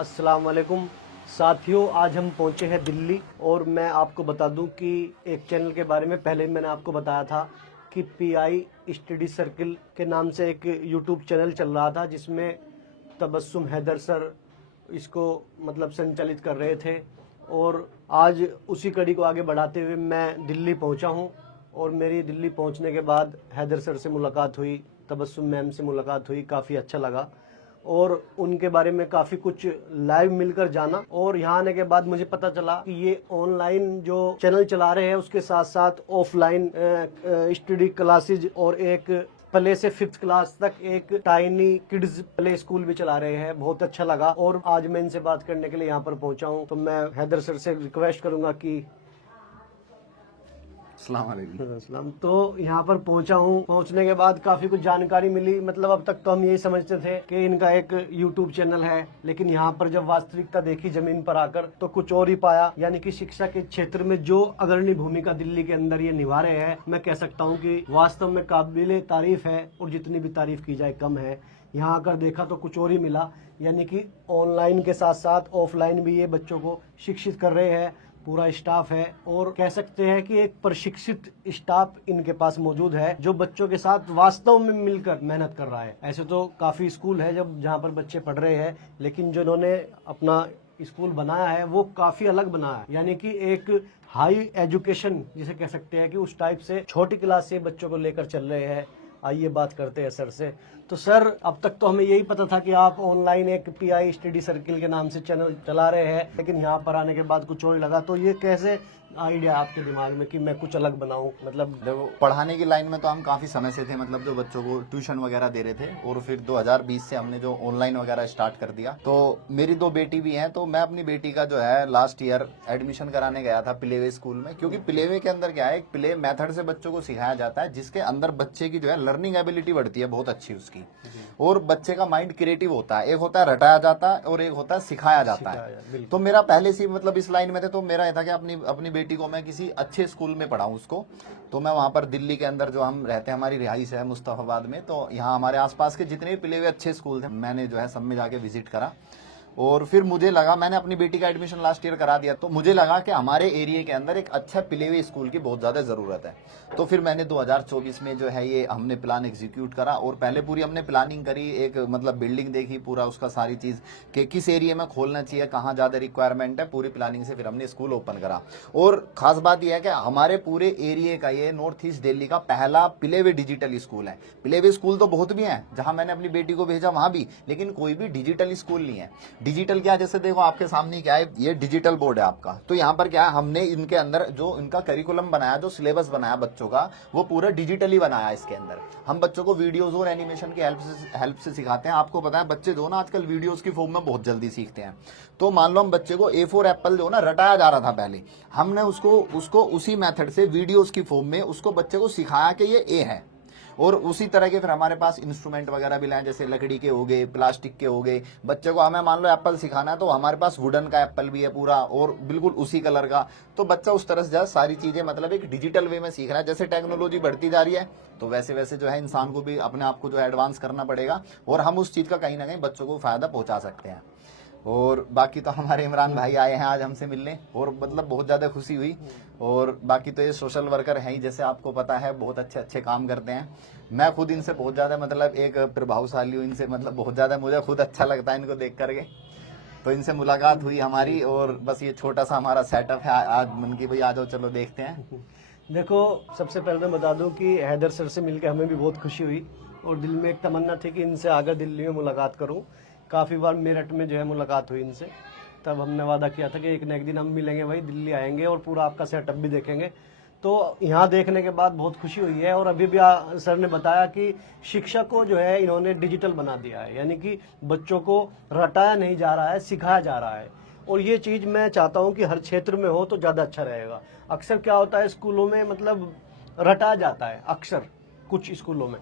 अस्सलाम वालेकुम साथियों, आज हम पहुंचे हैं दिल्ली और मैं आपको बता दूं कि एक चैनल के बारे में पहले मैंने आपको बताया था कि पीआई स्टडी सर्किल के नाम से एक यूट्यूब चैनल चल रहा था जिसमें तबस्सुम हैदर सर इसको मतलब संचालित कर रहे थे। और आज उसी कड़ी को आगे बढ़ाते हुए मैं दिल्ली पहुंचा हूं और मेरी दिल्ली पहुंचने के बाद हैदर सर से मुलाकात हुई, तबस्सुम मैम से मुलाकात हुई, काफ़ी अच्छा लगा और उनके बारे में काफ़ी कुछ लाइव मिलकर जाना। और यहाँ आने के बाद मुझे पता चला कि ये ऑनलाइन जो चैनल चला रहे हैं उसके साथ साथ ऑफलाइन स्टडी क्लासेज और एक प्ले से 5th क्लास तक एक टाइनी किड्स प्ले स्कूल भी चला रहे हैं। बहुत अच्छा लगा और आज मैं इनसे बात करने के लिए यहाँ पर पहुंचा हूँ। तो मैं हैदर सर से रिक्वेस्ट करूंगा कि अस्सलाम। तो यहाँ पर पहुंचा हूँ, पहुंचने के बाद काफी कुछ जानकारी मिली। मतलब अब तक तो हम यही समझते थे कि इनका एक यूट्यूब चैनल है, लेकिन यहाँ पर जब वास्तविकता देखी जमीन पर आकर तो कुछ और ही पाया। यानी कि शिक्षा के क्षेत्र में जो अग्रणी भूमिका दिल्ली के अंदर ये निभा रहे हैं, मैं कह सकता हूँ कि वास्तव में काबिले तारीफ है और जितनी भी तारीफ की जाए कम है। यहाँ आकर देखा तो कुछ और ही मिला, यानी कि ऑनलाइन के साथ साथ ऑफलाइन भी ये बच्चों को शिक्षित कर रहे हैं। पूरा स्टाफ है और कह सकते हैं कि एक प्रशिक्षित स्टाफ इनके पास मौजूद है जो बच्चों के साथ वास्तव में मिलकर मेहनत कर रहा है। ऐसे तो काफ़ी स्कूल है जब जहाँ पर बच्चे पढ़ रहे हैं, लेकिन जो इन्होंने अपना स्कूल बनाया है वो काफ़ी अलग बनाया है। यानी कि एक हाई एजुकेशन जिसे कह सकते हैं कि उस टाइप से छोटी क्लास से बच्चों को लेकर चल रहे हैं। आइए बात करते हैं सर से। तो सर, अब तक तो हमें यही पता था कि आप ऑनलाइन एक पीआई स्टडी सर्किल के नाम से चैनल चला रहे हैं, लेकिन यहाँ पर आने के बाद कुछ और लगा। तो ये कैसे आइडिया आपके दिमाग में कि मैं कुछ अलग बनाऊं? मतलब देखो, पढ़ाने की लाइन में तो हम काफ़ी समय से थे, मतलब जो बच्चों को ट्यूशन वगैरह दे रहे थे, और फिर 2020 से हमने जो ऑनलाइन वगैरह स्टार्ट कर दिया। तो मेरी 2 बेटी भी हैं, तो मैं अपनी बेटी का जो है लास्ट ईयर एडमिशन कराने गया था प्लेवे स्कूल में, क्योंकि प्लेवे के अंदर क्या है, एक प्ले मेथड से बच्चों को सिखाया जाता है जिसके अंदर बच्चे की जो है लर्निंग एबिलिटी बढ़ती है बहुत अच्छी उसकी, और बच्चे का माइंड क्रिएटिव होता है। एक होता है रटाया जाता है और एक होता है सिखाया जाता है। तो मेरा पहले से मतलब इस लाइन में थे, तो मेरा ये था कि अपनी बेटी को मैं किसी अच्छे स्कूल में पढ़ाऊं उसको। तो मैं वहाँ पर दिल्ली के अंदर जो हम रहते हैं, हमारी रिहाइश है मुस्तफाबाद में, तो यहाँ हमारे आसपास के जितने भी प्ले हुए अच्छे स्कूल थे मैंने जो है सब में जाके विजिट करा। और फिर मुझे लगा, मैंने अपनी बेटी का एडमिशन लास्ट ईयर करा दिया, तो मुझे लगा कि हमारे एरिया के अंदर एक अच्छा प्ले वे स्कूल की बहुत ज़्यादा ज़रूरत है। तो फिर मैंने 2024 में जो है ये हमने प्लान एग्जीक्यूट करा, और पहले पूरी हमने प्लानिंग करी, एक मतलब बिल्डिंग देखी, पूरा उसका सारी चीज़ कि किस एरिया में खोलना चाहिए, कहाँ ज़्यादा रिक्वायरमेंट है, पूरी प्लानिंग से फिर हमने स्कूल ओपन करा। और खास बात यह है कि हमारे पूरे एरिया का ये नॉर्थ ईस्ट दिल्ली का पहला प्ले वे डिजिटल स्कूल है। प्ले वे स्कूल तो बहुत भी हैं जहाँ मैंने अपनी बेटी को भेजा वहाँ भी, लेकिन कोई भी डिजिटल स्कूल नहीं है। डिजिटल क्या, जैसे देखो आपके सामने क्या है, ये डिजिटल बोर्ड है आपका। तो यहाँ पर क्या है, हमने इनके अंदर जो इनका करिकुलम बनाया, जो सिलेबस बनाया बच्चों का, वो पूरा डिजिटली बनाया। इसके अंदर हम बच्चों को वीडियोस और एनिमेशन की हेल्प से सिखाते हैं। आपको पता है बच्चे जो ना आजकल वीडियोस की फॉर्म में बहुत जल्दी सीखते हैं। तो मान लो हम बच्चे को A4 एप्पल जो ना रटाया जा रहा था पहले, हमने उसको उसी मेथड से वीडियोस की फॉर्म में उसको बच्चे को सिखाया कि ये ए है। और उसी तरह के फिर हमारे पास इंस्ट्रूमेंट वगैरह भी लाए, जैसे लकड़ी के हो गए, प्लास्टिक के हो गए। बच्चे को हमें मान लो एप्पल सिखाना है, तो हमारे पास वुडन का एप्पल भी है पूरा, और बिल्कुल उसी कलर का। तो बच्चा उस तरह से सारी चीजें मतलब एक डिजिटल वे में सीख रहा है। जैसे टेक्नोलॉजी बढ़ती जा रही है, तो वैसे वैसे जो है इंसान को भी अपने आप को जो एडवांस करना पड़ेगा, और हम उस चीज का कहीं ना कहीं बच्चों को फायदा पहुंचा सकते हैं। और बाकी तो हमारे इमरान भाई आए हैं आज हमसे मिलने, और मतलब बहुत ज़्यादा खुशी हुई। और बाकी तो ये सोशल वर्कर हैं ही, जैसे आपको पता है, बहुत अच्छे अच्छे काम करते हैं। मैं खुद इनसे बहुत ज़्यादा मतलब एक प्रभावशाली हूँ इनसे, मतलब बहुत ज़्यादा मुझे खुद अच्छा लगता है इनको देख करके। तो इनसे मुलाकात हुई हमारी, और बस ये छोटा सा हमारा सेटअप है। आज मन की भाई आ जाओ, चलो देखते हैं। देखो, सबसे पहले मैं बता दूं कि हैदर सर से मिलकर हमें भी बहुत खुशी हुई और दिल में एक तमन्ना थी कि इनसे आकर दिल्ली में मुलाकात करूं। काफ़ी बार मेरठ में जो है मुलाकात हुई इनसे, तब हमने वादा किया था कि एक न एक दिन हम मिलेंगे भाई, दिल्ली आएंगे और पूरा आपका सेटअप भी देखेंगे। तो यहाँ देखने के बाद बहुत खुशी हुई है। और अभी भी सर ने बताया कि शिक्षा को जो है इन्होंने डिजिटल बना दिया है, यानी कि बच्चों को रटाया नहीं जा रहा है, सिखाया जा रहा है। और ये चीज़ मैं चाहता हूँ कि हर क्षेत्र में हो तो ज़्यादा अच्छा रहेगा। अक्सर क्या होता है स्कूलों में, मतलब रटाया जाता है अक्सर कुछ स्कूलों में,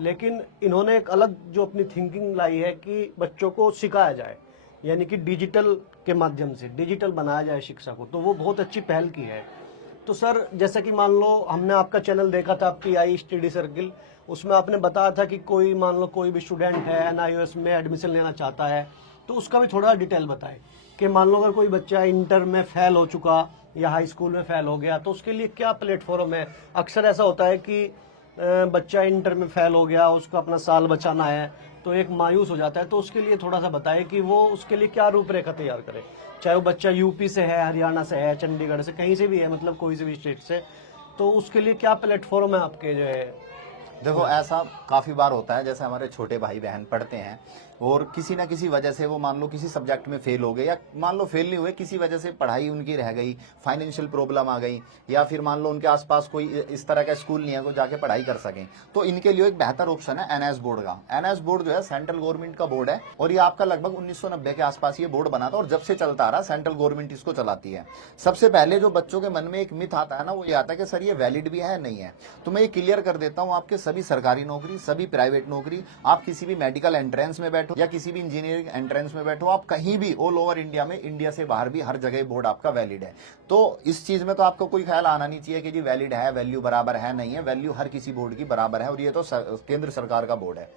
लेकिन इन्होंने एक अलग जो अपनी थिंकिंग लाई है कि बच्चों को सिखाया जाए, यानी कि डिजिटल के माध्यम से डिजिटल बनाया जाए शिक्षा को। तो वो बहुत अच्छी पहल की है। तो सर, जैसा कि मान लो हमने आपका चैनल देखा था पीआई स्टडी सर्किल, उसमें आपने बताया था कि कोई मान लो कोई भी स्टूडेंट है NIOS में एडमिशन लेना चाहता है तो उसका भी थोड़ा डिटेल बताएं कि मान लो अगर कोई बच्चा इंटर में फेल हो चुका या हाई स्कूल में फेल हो गया तो उसके लिए क्या प्लेटफॉर्म है। अक्सर ऐसा होता है कि बच्चा इंटर में फेल हो गया, उसको अपना साल बचाना है तो एक मायूस हो जाता है, तो उसके लिए थोड़ा सा बताएं कि वो उसके लिए क्या रूपरेखा तैयार करे। चाहे वो बच्चा यूपी से है, हरियाणा से है, चंडीगढ़ से, कहीं से भी है, मतलब कोई से भी स्टेट से, तो उसके लिए क्या प्लेटफॉर्म है आपके जो है। देखो ऐसा काफ़ी बार होता है, जैसे हमारे छोटे भाई बहन पढ़ते हैं और किसी ना किसी वजह से वो मान लो किसी सब्जेक्ट में फेल हो गए, या मान लो फेल नहीं हुए, किसी वजह से पढ़ाई उनकी रह गई, फाइनेंशियल प्रॉब्लम आ गई, या फिर मान लो उनके आसपास कोई इस तरह का स्कूल नहीं है वो जाके पढ़ाई कर सकें, तो इनके लिए एक बेहतर ऑप्शन है एनएस बोर्ड का। एनएस बोर्ड जो है सेंट्रल गवर्नमेंट का बोर्ड है और ये आपका लगभग 1990 के आसपास ये बोर्ड बना था और जब से चलता आ रहा, सेंट्रल गवर्नमेंट इसको चलाती है। सबसे पहले जो बच्चों के मन में एक मिथ आता है ना, वो ये आता है कि सर ये वैलिड भी है नहीं है। तो मैं ये क्लियर कर देता हूँ, आपके सभी सरकारी नौकरी, सभी प्राइवेट नौकरी, आप किसी भी मेडिकल एंट्रेंस में बैठो या किसी भी इंजीनियरिंग एंट्रेंस में बैठो, आप कहीं भी ऑल ओवर इंडिया में, इंडिया से बाहर भी हर जगह बोर्ड आपका वैलिड है। तो इस चीज में तो आपको कोई ख्याल आना नहीं चाहिए कि जी वैलिड है, वैल्यू बराबर है, नहीं है, वैल्यू हर किसी बोर्ड की बराबर है और ये तो केंद्र सरकार का बोर्ड है।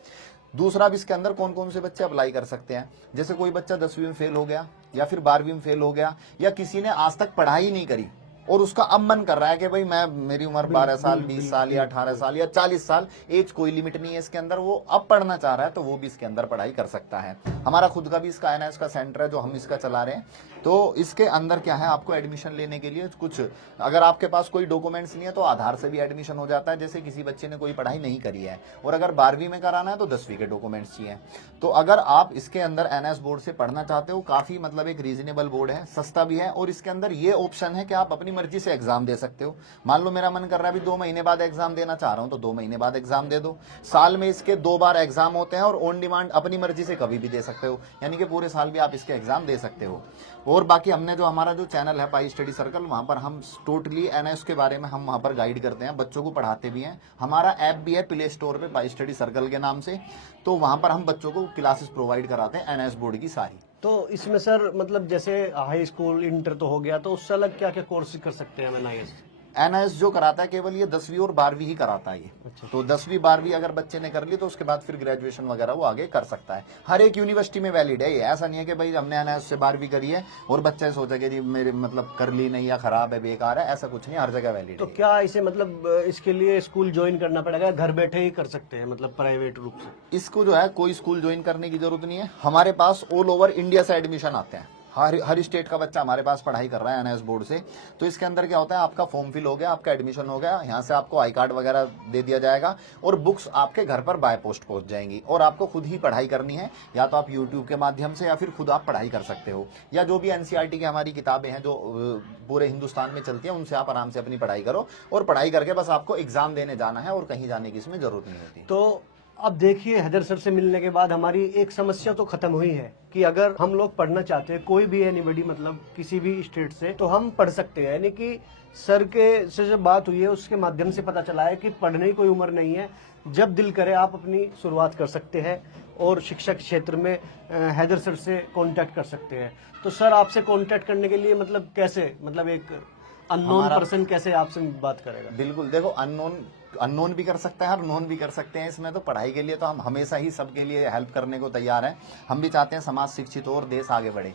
दूसरा, अब इसके अंदर कौन कौन से बच्चे अप्लाई कर सकते हैं, जैसे कोई बच्चा 10वीं में फेल हो गया या फिर 12वीं में फेल हो गया, या किसी ने आज तक पढ़ाई नहीं करी और उसका अब मन कर रहा है कि भाई मैं, मेरी उम्र 12 साल, 20 साल या 18 साल या 40 साल, एज कोई लिमिट नहीं है इसके अंदर, वो अब पढ़ना चाह रहा है तो वो भी इसके अंदर पढ़ाई कर सकता है। हमारा खुद का भी इसका एनएस का सेंटर है जो हम इसका चला रहे हैं। तो इसके अंदर क्या है, आपको एडमिशन लेने के लिए कुछ, अगर आपके पास कोई डॉक्यूमेंट्स नहीं है तो आधार से भी एडमिशन हो जाता है। जैसे किसी बच्चे ने कोई पढ़ाई नहीं करी है और अगर 12वीं में कराना है तो 10वीं के डॉक्यूमेंट्स चाहिए। तो अगर आप इसके अंदर एनएस बोर्ड से पढ़ना चाहते हो, काफी मतलब एक रीजनेबल बोर्ड है, सस्ता भी है और इसके अंदर ये ऑप्शन है कि आप अपनी मर्जी से एग्जाम दे सकते हो। मान लो मेरा मन कर रहा है अभी 2 महीने बाद एग्जाम देना चाह रहा हूं तो 2 महीने बाद एग्जाम दे दो। साल में इसके 2 बार एग्जाम होते हैं और ऑन डिमांड अपनी मर्जी से कभी भी दे सकते हो, यानी कि पूरे साल भी आप इसके एग्जाम दे सकते हो। और बाकी हमने जो हमारा जो चैनल है पाई स्टडी सर्कल, वहां पर हम टोटली एनएस के बारे में हम वहां पर गाइड करते हैं, बच्चों को पढ़ाते भी हैं। हमारा ऐप भी है प्ले स्टोर पे पाई स्टडी सर्कल के नाम से, तो वहां पर हम बच्चों को क्लासेस प्रोवाइड कराते हैं एनएस बोर्ड की सारी। तो इसमें सर मतलब जैसे हाई स्कूल इंटर तो हो गया, तो उससे अलग क्या क्या कोर्स कर सकते हैं एनआईएस। एनएस जो कराता है केवल ये 10वीं और 12वीं ही कराता है ये। अच्छा। तो 10वीं 12वीं अगर बच्चे ने कर ली तो उसके बाद फिर ग्रेजुएशन वगैरह वो आगे कर सकता है। हर एक यूनिवर्सिटी में वैलिड है ये, ऐसा नहीं है कि भाई हमने एनएस से 12वीं करी है और बच्चा सोचा कि जी मेरे मतलब कर ली नहीं या खराब है, बेकार है, ऐसा कुछ नहीं, हर जगह वैलिड तो है। क्या इसे मतलब इसके लिए स्कूल ज्वाइन करना पड़ेगा, घर बैठे ही कर सकते हैं मतलब प्राइवेट रूप से। इसको जो है कोई स्कूल ज्वाइन करने की जरूरत नहीं है, हमारे पास ऑल ओवर इंडिया से एडमिशन आते हैं, हर स्टेट का बच्चा हमारे पास पढ़ाई कर रहा है एनएस बोर्ड से। तो इसके अंदर क्या होता है, आपका फॉर्म फिल हो गया, आपका एडमिशन हो गया, यहाँ से आपको आई कार्ड वगैरह दे दिया जाएगा और बुक्स आपके घर पर बाय पोस्ट पहुंच जाएंगी और आपको खुद ही पढ़ाई करनी है, या तो आप यूट्यूब के माध्यम से या फिर खुद आप पढ़ाई कर सकते हो, या जो भी एनसीईआरटी की हमारी किताबें हैं जो पूरे हिंदुस्तान में चलती हैं उनसे आप आराम से अपनी पढ़ाई करो और पढ़ाई करके बस आपको एग्जाम देने जाना है और कहीं जाने की इसमें जरूरत नहीं होती। तो अब देखिए हैदर सर से मिलने के बाद हमारी एक समस्या तो खत्म हुई है कि अगर हम लोग पढ़ना चाहते हैं, कोई भी एनीबॉडी मतलब किसी भी स्टेट से, तो हम पढ़ सकते हैं। यानी कि सर के से जो बात हुई है उसके माध्यम से पता चला है कि पढ़ने की कोई उम्र नहीं है, जब दिल करे आप अपनी शुरुआत कर सकते हैं और शिक्षा के क्षेत्र में हैदर सर से कांटेक्ट कर सकते हैं। तो सर आपसे कांटेक्ट करने के लिए मतलब कैसे, मतलब एक अननोन पर्सन कैसे आपसे बात करेगा। बिल्कुल, देखो अननोन भी कर सकता है और नोन भी कर सकते हैं। इसमें तो पढ़ाई के लिए तो हम हमेशा ही सबके लिए हेल्प करने को तैयार हैं। हम भी चाहते हैं समाज शिक्षित हो और देश आगे बढ़े।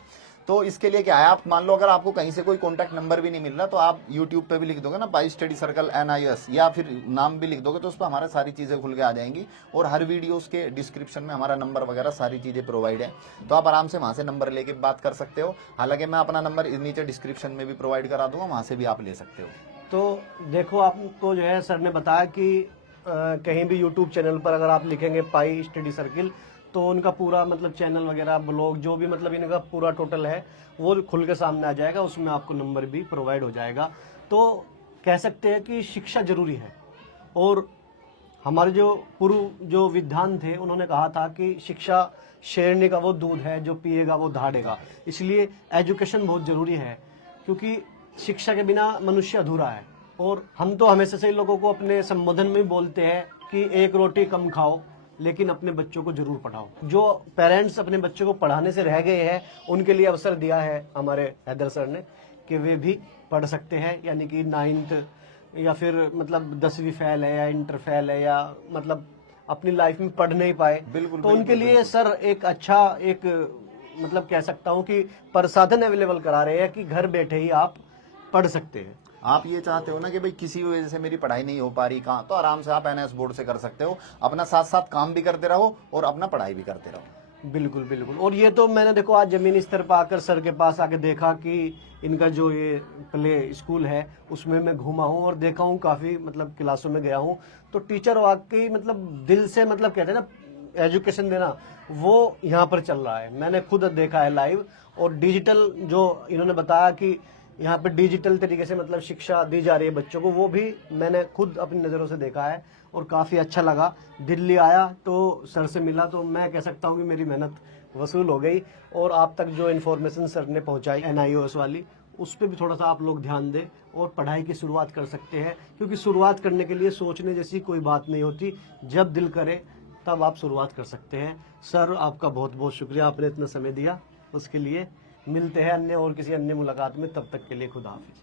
तो इसके लिए क्या है, आप मान लो अगर आपको कहीं से कोई कॉन्टैक्ट नंबर भी नहीं मिल रहा तो आप यूट्यूब पे भी लिख दोगे ना पाई स्टडी सर्कल एनआईएस, या फिर नाम भी लिख दोगे तो उस पर हमारा सारी चीज़ें खुल के आ जाएंगी और हर वीडियोस के डिस्क्रिप्शन में हमारा नंबर वगैरह सारी चीज़ें प्रोवाइड है, तो आप आराम से वहाँ से नंबर लेके बात कर सकते हो। हालांकि मैं अपना नंबर नीचे डिस्क्रिप्शन में भी प्रोवाइड करा दूंगा, वहाँ से भी आप ले सकते हो। तो देखो आपको जो है सर ने बताया कि कहीं भी यूट्यूब चैनल पर अगर आप लिखेंगे पाई स्टडी सर्किल तो उनका पूरा मतलब चैनल वगैरह ब्लॉग जो भी मतलब इनका पूरा टोटल है वो खुल के सामने आ जाएगा, उसमें आपको नंबर भी प्रोवाइड हो जाएगा। तो कह सकते हैं कि शिक्षा जरूरी है और हमारे जो पूर्व जो विद्वान थे उन्होंने कहा था कि शिक्षा शेरनी का वो दूध है जो पिएगा वो दहाड़ेगा। इसलिए एजुकेशन बहुत ज़रूरी है क्योंकि शिक्षा के बिना मनुष्य अधूरा है। और हम तो हमेशा से लोगों को अपने संबोधन में बोलते हैं कि एक रोटी कम खाओ लेकिन अपने बच्चों को जरूर पढ़ाओ। जो पेरेंट्स अपने बच्चों को पढ़ाने से रह गए हैं उनके लिए अवसर दिया है हमारे हैदर सर ने कि वे भी पढ़ सकते हैं, यानी कि 9th या फिर मतलब 10वीं फेल है या इंटर फेल है या मतलब अपनी लाइफ में पढ़ नहीं पाए, बिल्कुल, तो उनके लिए सर एक अच्छा एक मतलब कह सकता हूँ कि प्रसाधन अवेलेबल करा रहे हैं कि घर बैठे ही आप पढ़ सकते हैं। आप ये चाहते हो ना कि भाई किसी वजह से मेरी पढ़ाई नहीं हो पा रही कहाँ, तो आराम से आप एनएस बोर्ड से कर सकते हो, अपना साथ साथ काम भी करते रहो और अपना पढ़ाई भी करते रहो। बिल्कुल बिल्कुल। और ये तो मैंने देखो आज जमीनी स्तर पर आकर सर के पास आके देखा कि इनका जो ये प्ले स्कूल है उसमें मैं घूमा हूँ और देखा हूँ, काफ़ी मतलब क्लासों में गया हूँ, तो टीचर वाकई मतलब दिल से मतलब कहते हैं ना एजुकेशन देना, वो यहाँ पर चल रहा है। मैंने खुद देखा है लाइव। और डिजिटल जो इन्होंने बताया कि यहाँ पे डिजिटल तरीके से मतलब शिक्षा दी जा रही है बच्चों को, वो भी मैंने खुद अपनी नज़रों से देखा है और काफ़ी अच्छा लगा। दिल्ली आया तो सर से मिला तो मैं कह सकता हूँ कि मेरी मेहनत वसूल हो गई। और आप तक जो इन्फॉर्मेशन सर ने पहुँचाई NIOS वाली, उस पर भी थोड़ा सा आप लोग ध्यान दें और पढ़ाई की शुरुआत कर सकते हैं, क्योंकि शुरुआत करने के लिए सोचने जैसी कोई बात नहीं होती। जब दिल करे तब आप शुरुआत कर सकते हैं। सर आपका बहुत बहुत शुक्रिया, आपने इतना समय दिया उसके लिए। मिलते हैं अन्य और किसी अन्य मुलाकात में, तब तक के लिए खुदा हाफिज।